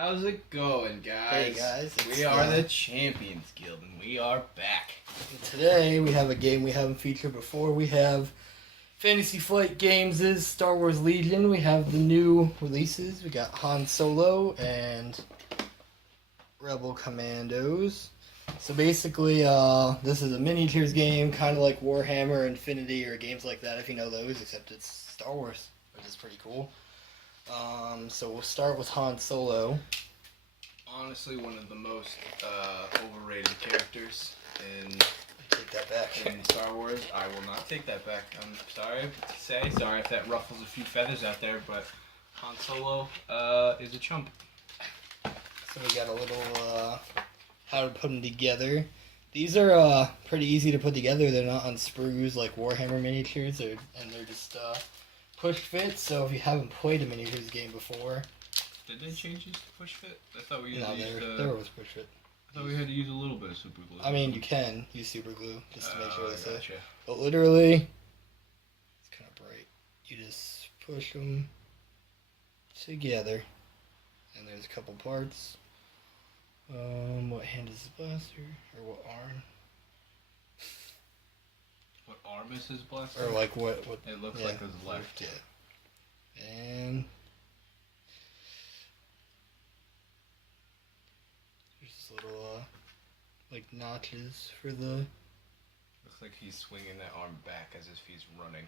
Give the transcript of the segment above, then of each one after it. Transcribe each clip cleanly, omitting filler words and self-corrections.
How's it going, guys? Hey guys, we are the Champions Guild, and we are back. Today we have a game we haven't featured before. We have Fantasy Flight Games' Star Wars Legion. We have the new releases. We got Han Solo and Rebel Commandos. So basically, this is a miniatures game, kind of like Warhammer, Infinity, or games like that, if you know those, except it's Star Wars, which is pretty cool. So we'll start with Han Solo. Honestly, one of the most overrated characters in Take that back. in Star Wars. I will not take that back. I'm sorry to say. Sorry if that ruffles a few feathers out there, but Han Solo is a chump. So we got a little how to put them together. These are pretty easy to put together. They're not on sprues like Warhammer miniatures, and they're just push fit. So if you haven't played a miniatures game before, Did they change these to push fit? I thought we no, they're always push fit. I thought we had to use a little bit of super glue. I mean, you can use super glue just to make sure they stay. Gotcha. But literally, it's kind of bright. You just push them together, and there's a couple parts. What hand is the blaster, or what arm? What arm is his blaster? Or like what? It looks like his left. Yeah. And there's this little like notches for the. Looks like he's swinging that arm back as if he's running.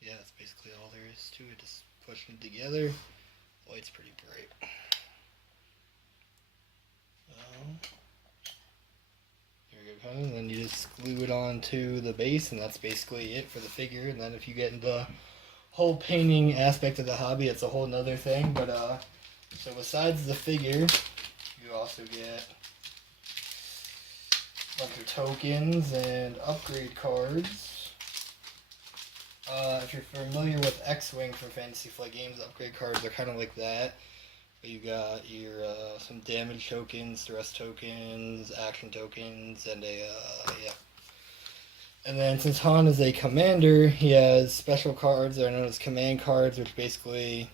Yeah, that's basically all there is to it. Just push them together. Light's pretty bright. There we go, and then you just glue it onto the base, and that's basically it for the figure. And then if you get into the whole painting aspect of the hobby, it's a whole nother thing. But so besides the figure, you also get a bunch of tokens and upgrade cards. If you're familiar with X-Wing from Fantasy Flight Games, upgrade cards are kind of like that. But you got your some damage tokens, thrust tokens, action tokens, and yeah. And then since Han is a commander, he has special cards that are known as command cards, which basically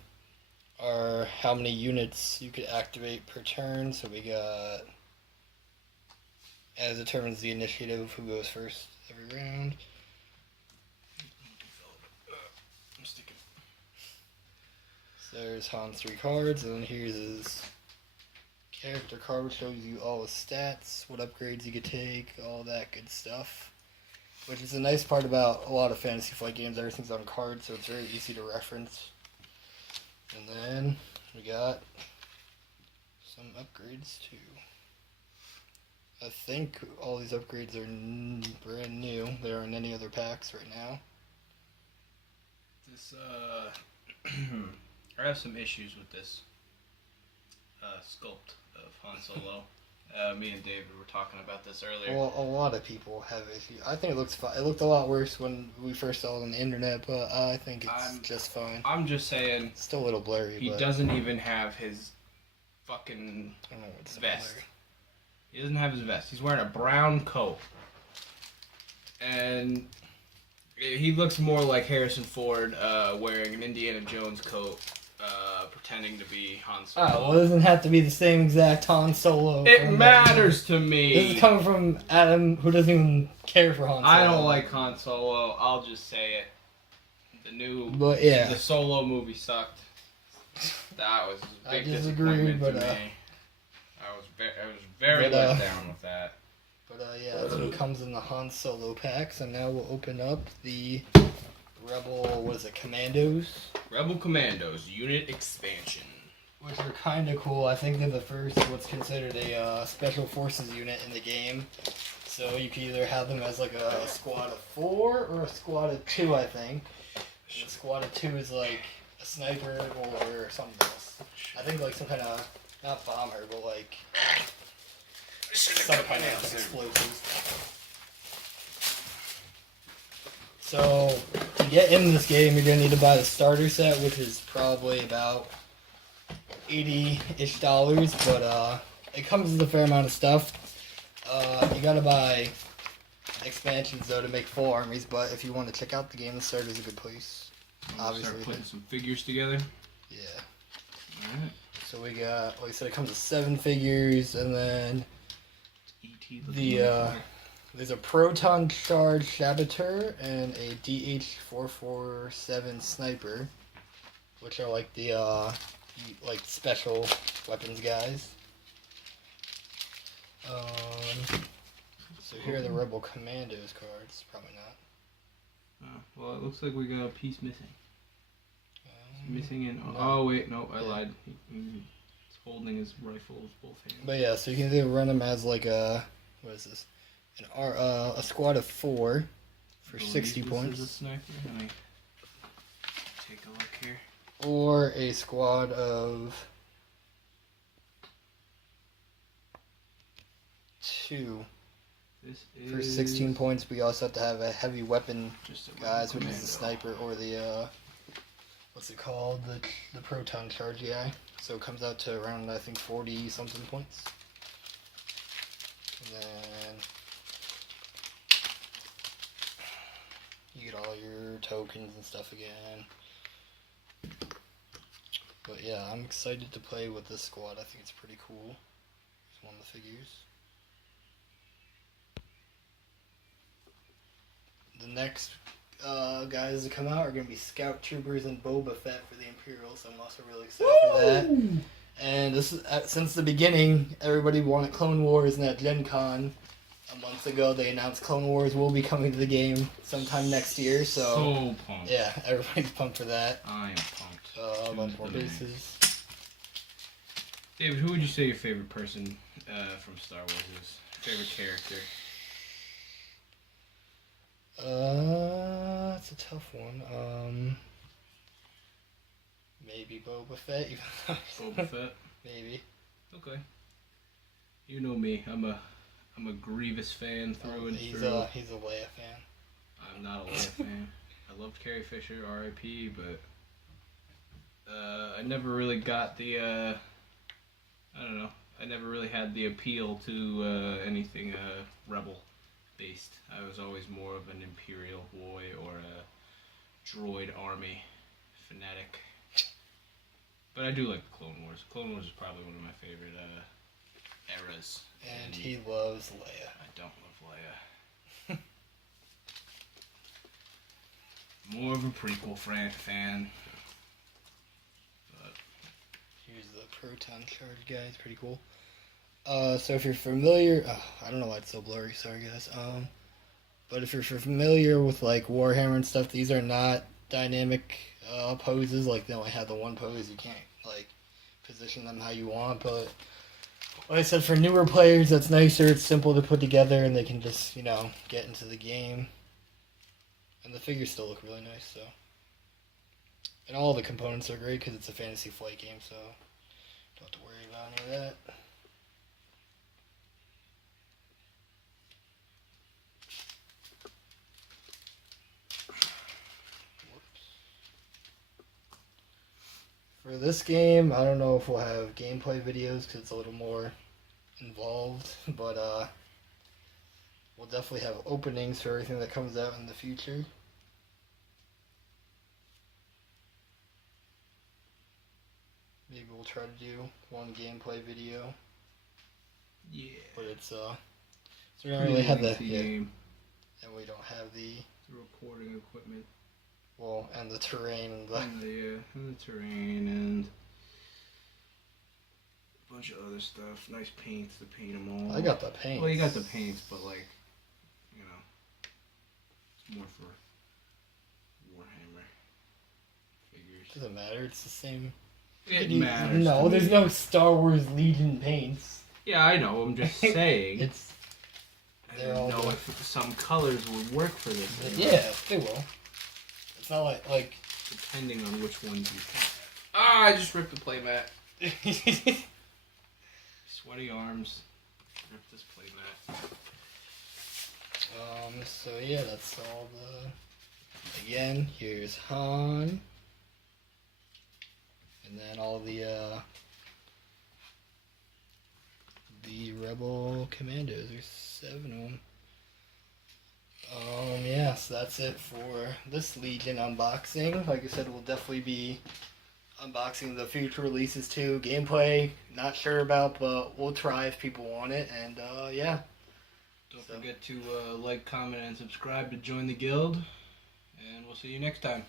are how many units you could activate per turn. So we got, as it determines the initiative of who goes first every round. There's Han's 3 cards, and then here's his character card, which shows you all his stats, what upgrades you could take, all that good stuff. Which is a nice part about a lot of Fantasy Flight games. Everything's on cards, so it's very easy to reference. And then we got some upgrades too. I think all these upgrades are brand new. They aren't in any other packs right now. This I have some issues with this sculpt of Han Solo. Me and David were talking about this earlier. Well, a lot of people have issues. I think it looks fine. It looked a lot worse when we first saw it on the internet, but I think it's just fine. I'm just saying. It's still a little blurry. He doesn't even have his fucking I don't know what's vest. blurry. He doesn't have his vest. He's wearing a brown coat. And he looks more like Harrison Ford wearing an Indiana Jones coat, pretending to be Han Solo. Oh, well, it doesn't have to be the same exact Han Solo. It matters to me. This is coming from Adam, who doesn't even care for Han Solo. I don't like Han Solo. I'll just say it. The Solo movie sucked. That was a big disappointment to me. I was very let down with that. But yeah, that's what comes in the Han Solo pack. So now we'll open up the Rebel, Commandos? Rebel Commandos, unit expansion. Which are kind of cool. I think they're the first, what's considered a special forces unit in the game. So you can either have them as like a squad of 4 or a squad of 2, I think. And a squad of 2 is like a sniper or something else. I think like some kind of, not bomber, but like some kind of explosives. So, to get in this game, you're going to need to buy the starter set, which is probably about $80-ish, but it comes with a fair amount of stuff. You got to buy expansions, though, to make full armies, but if you want to check out the game, the starter is a good place. obviously start putting some figures together. Yeah. All right. So we got, like I said, it comes with 7 figures, and then there's a proton charge saboteur and a DH-447 sniper, which are like the like special weapons guys. So here are the Rebel Commandos cards. Probably not. Well, it looks like we got a piece missing. Missing in. No. Oh wait, no, I lied. He's holding his rifle with both hands. But yeah, so you can either run them as like a a squad of 4 for 60 points. This is a sniper. Let me take a look here. Or a squad of 2 for 16 points. We also have to have a heavy weapon guys, which is the sniper or the what's it called, the proton charge guy. So it comes out to around, I think, 40 something points. And then you get all your tokens and stuff again. But yeah, I'm excited to play with this squad. I think it's pretty cool. It's one of the figures. The next guys that come out are going to be Scout Troopers and Boba Fett for the Imperials, so I'm also really excited for that. And this is, since the beginning, everybody wanted Clone Wars, and at Gen Con a month ago, they announced Clone Wars will be coming to the game sometime next year, so pumped. Yeah, everybody's pumped for that. I am pumped. A bunch more bases. David, who would you say your favorite person from Star Wars is? Favorite character? That's a tough one. Maybe Boba Fett. Boba Fett? Maybe. Okay. You know me. I'm a Grievous fan through and through. He's a Leia fan. I'm not a Leia fan. I loved Carrie Fisher, R.I.P., but I never really got the I don't know. I never really had the appeal to anything rebel based. I was always more of an Imperial boy or a droid army fanatic. But I do like the Clone Wars. Clone Wars is probably one of my favorite eras. And he loves Leia. I don't love Leia. More of a prequel fan. But here's the proton charge guy. It's pretty cool. So if you're familiar, I don't know why it's so blurry. Sorry guys. But if you're familiar with like Warhammer and stuff, these are not dynamic poses. Like they only have the one pose. You can't like position them how you want. But like I said, for newer players, that's nicer. It's simple to put together, and they can just get into the game. And the figures still look really nice. So, and all the components are great because it's a fantasy flight game. So don't have to worry about any of that. For this game, I don't know if we'll have gameplay videos because it's a little more involved, but we'll definitely have openings for everything that comes out in the future. Maybe we'll try to do one gameplay video. Yeah. But it's so we don't really have the game. And we don't have the recording equipment. Well, and the terrain and the terrain and a bunch of other stuff. Nice paints to paint them all. I got the paints. Well, you got the paints, but like, it's more for Warhammer figures. Doesn't matter. It's the same. It matters. No, there's no Star Wars Legion paints. Yeah, I know. I'm just saying. I don't know if some colors would work for this. Yeah, they will. It's not like depending on which ones you pick. Ah, I just ripped the playmat. Sweaty arms. Ripped this playmat. So yeah, that's all the. Again, here's Han. And then all the Rebel Commandos. There's 7 of them. Yeah, so that's it for this Legion unboxing. Like I said, we'll definitely be unboxing the future releases too. Gameplay, not sure about, but we'll try if people want it. And yeah. Don't forget to like, comment, and subscribe to join the guild. And we'll see you next time.